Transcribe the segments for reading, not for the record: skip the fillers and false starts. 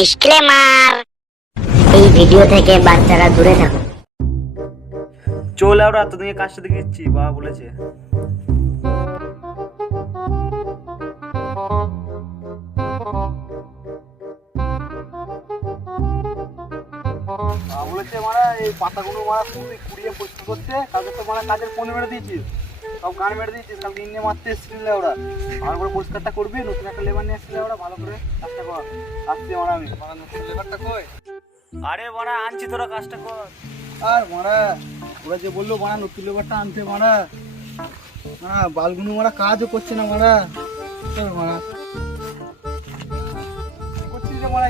Disclaimer, এই video থেকে বাচ্চারা দূরে থাকুন। চলে আমরা এতদিন কাজটা দেখে দিচ্ছি, বাবা বলেছে। বলেছে মারা এই পাতাগুলো মারা খুবই কুড়িয়ে পরিষ্কার করছে, কালকে তো মারা কাজের পনেরো মেরে দিয়েছিস, সব গান মেরে দিয়েছিস, কালকে ইন্ডিয়া মারতে এসেছিলে ওরা, ভালো করে পরিষ্কারটা করবি, নতুন একটা লেবার নিয়ে এসেছিলে ওরা, ভালো করে কাজটা কর। আসছি মারা আমি, নতুন লেবারটা কই? আরে মারা আনছি, তোরা কাজটা কর। আর মারা ওরা যে বললো মারা নতুন লেবারটা আনতে, মারা মারা বালগুলো মারা কাজও করছে না মারা, মারা করছিস রে মারা।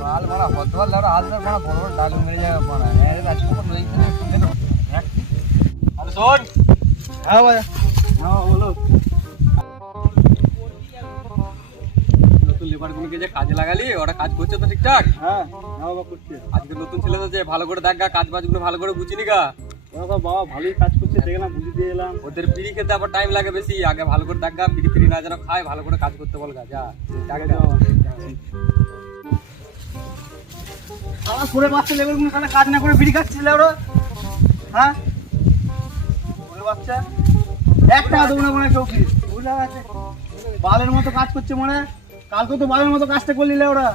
बाल बड़ा बदल लड़ आज में बड़ा बड़ा डाल मेरे जगह बना है यार आज को नहीं है ना अरे सुन हां भाई हां बोलो নতুন লেবার গুলোকে যে কাজে লাগালি ওরা কাজ করছে তো ঠিকঠাক? হ্যাঁ হ্যাঁ বাবা করছে। আজকে নতুন ছেলে তো যে ভালো করে দেখা কাজ বাজগুলো ভালো করে বুঝিনি গা। ওরা বাবা ভালোই কাজ করছে দেখলাম, বুঝি দিয়ে এলাম। ওদের বিড়ি খেতে আবার টাইম লাগে বেশি, আগে ভালো করে দেখা বিড়ি ফিরি না যেন খায়, ভালো করে কাজ করতে বলগা যা আগে যাও। আমার করে বাচ্চা লেভেলগুলো কানে কাজ না করে বিড়ি খাচ্ছিল ওরা, হ্যাঁ ওরে বাচ্চা এক টাকা দেবো না মনে চৌকি বুঝা গেছে, বালের মতো কাজ করছে মনে। কালকে তো বালের মতো কাজটা করলিলে ওরা,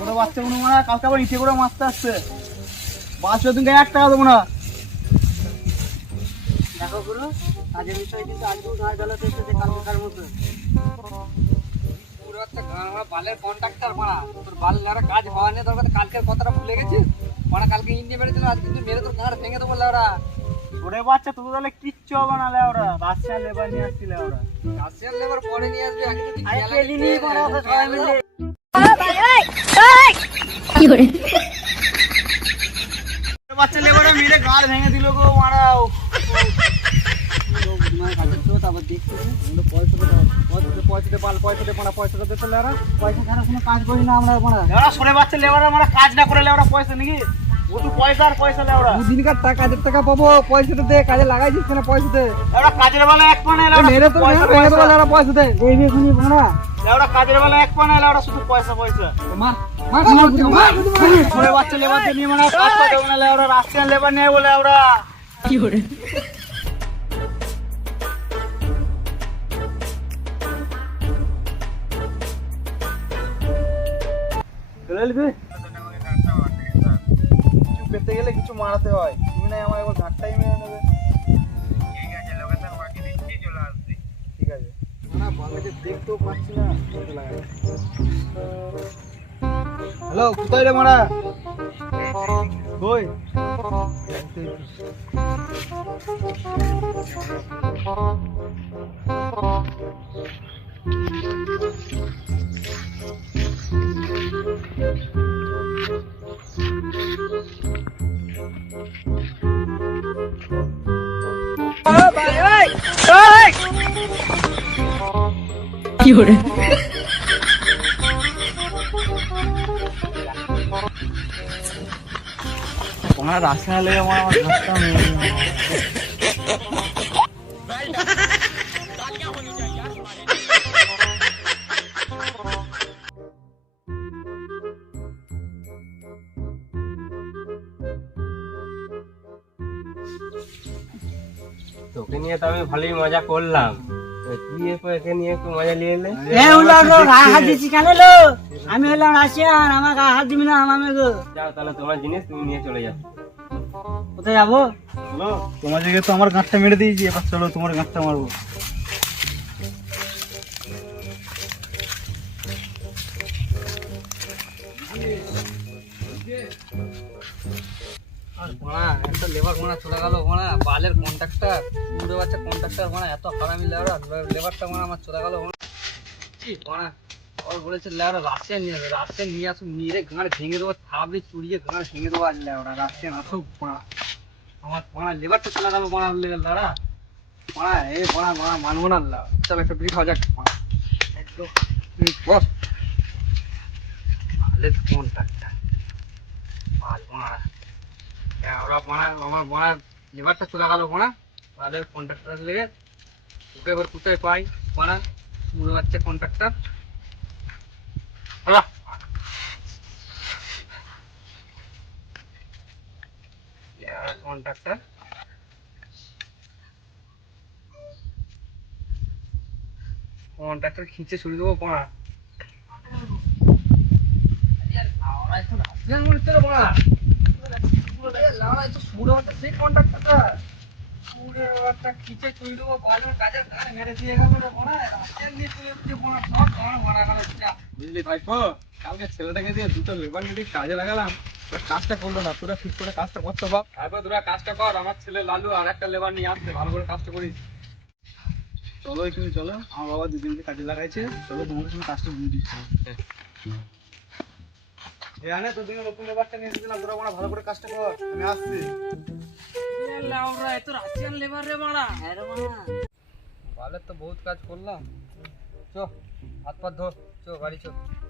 ওরা বাচ্চাগুলো মনে কালকে আবার ইটে করে মারতে আসছে, বাচ্চা তুমি এক টাকা দেবো না। দেখো গুরু কাজের বিষয় কিন্তু আজকেও গায়ে গলাতে এসেছে কালকেকার মতো। পুরো একটা বালের কন্ট্রাক্টর মারা, তোর বালের কাজ হওয়া নিয়ে তোর কালকের কথাটা ভুলে গেছিস মারা, কালকে ইন্ডিয়া মেরেছিল আজ কিন্তু মেরে তোর গাঁড় ভেঙে দেবো ওরা। ওরে বাচ্চা তোর তাহলে কিচ্ছু হবে না ওরা, রাশিয়ান লেবার নিয়ে আসছিল ওরা, রাশিয়ান লেবার পরে নিয়ে আসবে, আগে যদি খেলি নিয়ে বড় ওকে সবাই মিলে কি করে বাচ্চা লেবারে মেরে গাঁড় ভেঙে দিল গো মারা। তারপর দেখছি পয়সাটা দিতে পয়সা ছাড়া কোনো কাজ করি না আমরা। সরে বাচ্চা লেবার আমরা কাজ না করে লেবরা পয়সা নাকি পয়সা আর পয়সা লেবরা দিনকার কাজের টাকা পাবো, পয়সাটা দে কাজে লাগাইছিস কেন, পয়সা দে কাজের বেলা এক পানে পয়সা দে এই লেবরা কাজের বেলা এক পানে লেবরা শুধু পয়সা পয়সা সরে বাচ্চা লেবার নিয়ে মানে কাজ করতে হবে না লেবরা, রাশিয়ান লেবার নিয়ে বলে ওরা কি করে কিছু পেতে গেলে কিছু মারাতে হয়, তুমি না আমার একবার ঘাটটাই মেরে নেবে। ঠিক আছে লোকেশন পাঠিয়ে দিচ্ছি, চলে আসবে। ঠিক আছে না বাংলাদেশ দেখতেও পাচ্ছি না, হ্যালো কোথায় রে মারা কই? তোমার রাস্তা লেগে আমার রাস্তা নেই। তোকে নিয়ে তো আমি ভালোই মজা করলাম, তো তুই একে নিয়ে একটু মজা নিয়ে এলে। হাত দিচ্ছি কেন লো? আমি হলাম রাশিয়ান, আমার গায়ে হাত দিবি না আমি গো। যাও তাহলে তোমার জিনিস তুমি নিয়ে চলে যাও। কোথায় যাবো? চলো, তোমার জায়গায় তো আমার গাঁটটা মেরে দিয়েছি, এবার চলো তোমার গাঁটটা মারবো। আর মানা একটা লেবার মানা চলে গেল, মানা বালের কন্ট্রাক্টর উড়ে বাচ্চা কন্ট্রাক্টর মানা এত হারামি লেবারটা মানা আমার চলে গেল মানা। ওর বলেছে লেবার রাশিয়ান নিয়ে আসুন, নিয়ে গাঁড় ভেঙে দেবো, থাবড়ে চুড়িয়ে গাঁড় ভেঙে দেবো। আর লেবার রাশিয়ান আসুক মানা, আমার মানা লেবারটা চলে গেল মানা। লাড়া মানা এই মানা মানা মানবো না। চল একটা বিড়ি খাওয়া যাক মানা, একদম বস বালের কন্ট্রাক্টর বাল মানা। ওরা মানা আমার মানা লেবারটা চলে গেল মানা, বালের কন্ট্রাক্টর লেগে ওকে এবার কোথায় পাই মানা? উড়ে বাচ্চা কন্ট্রাক্টর কন্ট্রাক্টর কন্ট্রাক্টর খিঁচে ছুড়ে দেবো মানা। সেই কন্ট্রাক্টরটা খিঁচে ছুড়ে দেবো, কাজের মেরে দিয়ে গেল। বুঝলি ভাইপো, কালকে ছেলেটাকে দিয়ে দুটো লেবার মিটিং কাজে লাগালাম, কাজটা করলো না। তোরা ঠিক করে কাজটা করতে পার, তারপর তোরা কাজটা কর। আমার ছেলে লালু আর একটা লেবার নিয়ে আসবে, ভালো করে কাজটা করিস। চলো এখানে চলো, আমার বাবা দুদিনকে কাজে লাগাইছে, চলো তোমাকে তুমি কাজটা বুঝে দিচ্ছি। এখানে তোদিকে নতুন লেবারটা নিয়ে এসেছিলাম, তোরা মানা ভালো করে কাজটা কর, আমি আসছি। এত রাশিয়ান লেবার রে মারা। বালের তো বহুত কাজ করলাম। চ হাত পা ধো, চ বাড়ি চ,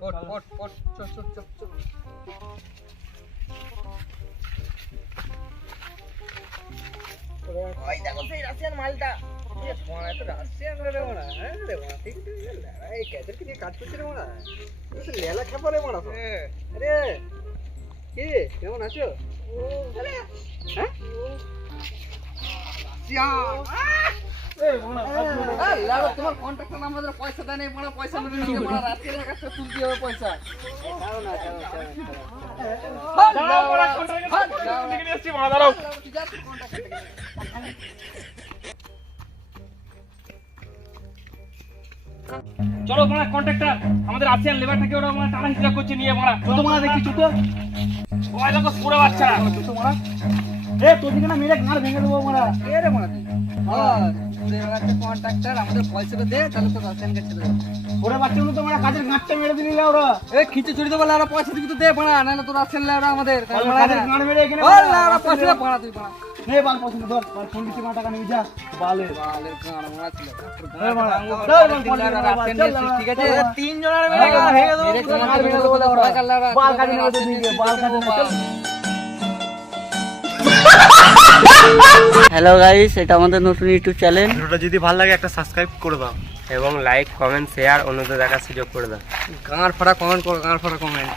ওঠ ওঠ ওঠ, চ চ চ চ। ওই দেখো সেই রাশিয়ান মালটা। রাশিয়ান রে মারা, হ্যাঁ রে মারা, ঠিক ঠিক এই ক্যাচেরকে নিয়ে কাজ করছে রে মারা। তো লেলা খাপা রে মারা। আরে কি কেমন আছো? আরে হ্যাঁ তোমার কন্ট্রাক্টর আমাদের পয়সা দেয় নাই, পয়সা নেবে রাশিয়ানের কাছে তুলতে হবে পয়সা। চলো মারা, কন্ট্রাক্টর আমাদের আসিয়ান লেবারটাকে ওরা মানে টানা হিচড়া করছে নিয়ে মারা। তো মানা দেখছি চুতো, ওই দেখো পুরো বাচ্চা। চুতো মানা। এ তোর দিকে না মেরে গাঁড় ভেঙে দেবো মানা। কে রে মারা তুই? কন্ট্রাক্টর আমাদের পয়সাটা দে, তাহলে তো রাশিয়ান কাছে দেবে। ওরা বাচ্চাগুলো তো মানা কাজের গাঁটটা মেরে দিলি না ওরা। এই খিচে চুরি দেবো, লারা পয়সা দিবি তো দে পানা, নাহলে তো রাশিয়ান লারা আমাদের কাজের গাঁড় মেরে এখানে লারা পয়সা দে পানা, তুই পানা নে বাল পছন্দ ধর, বাল ফোন দিচ্ছি টাকা নিবি যা বালে। বালের গান মারা ছিল। এই মারা, ঠিক আছে তিন জনের মেরে গান ভেঙে দেবো, গান ভেঙে দেবো, বাল কাটে নেবে তো দিকে, বাল কাটে নেবে। হ্যালো গাইস, এটা আমাদের নতুন ইউটিউব চ্যানেল। ভিডিওটা যদি ভালো লাগে একটা সাবস্ক্রাইব করে দাও এবং লাইক কমেন্ট শেয়ার অন্যদের দেখার সুযোগ করে দাও। গাঁর ফাটা কমেন্ট করো, গাঁর ফাটা কমেন্ট।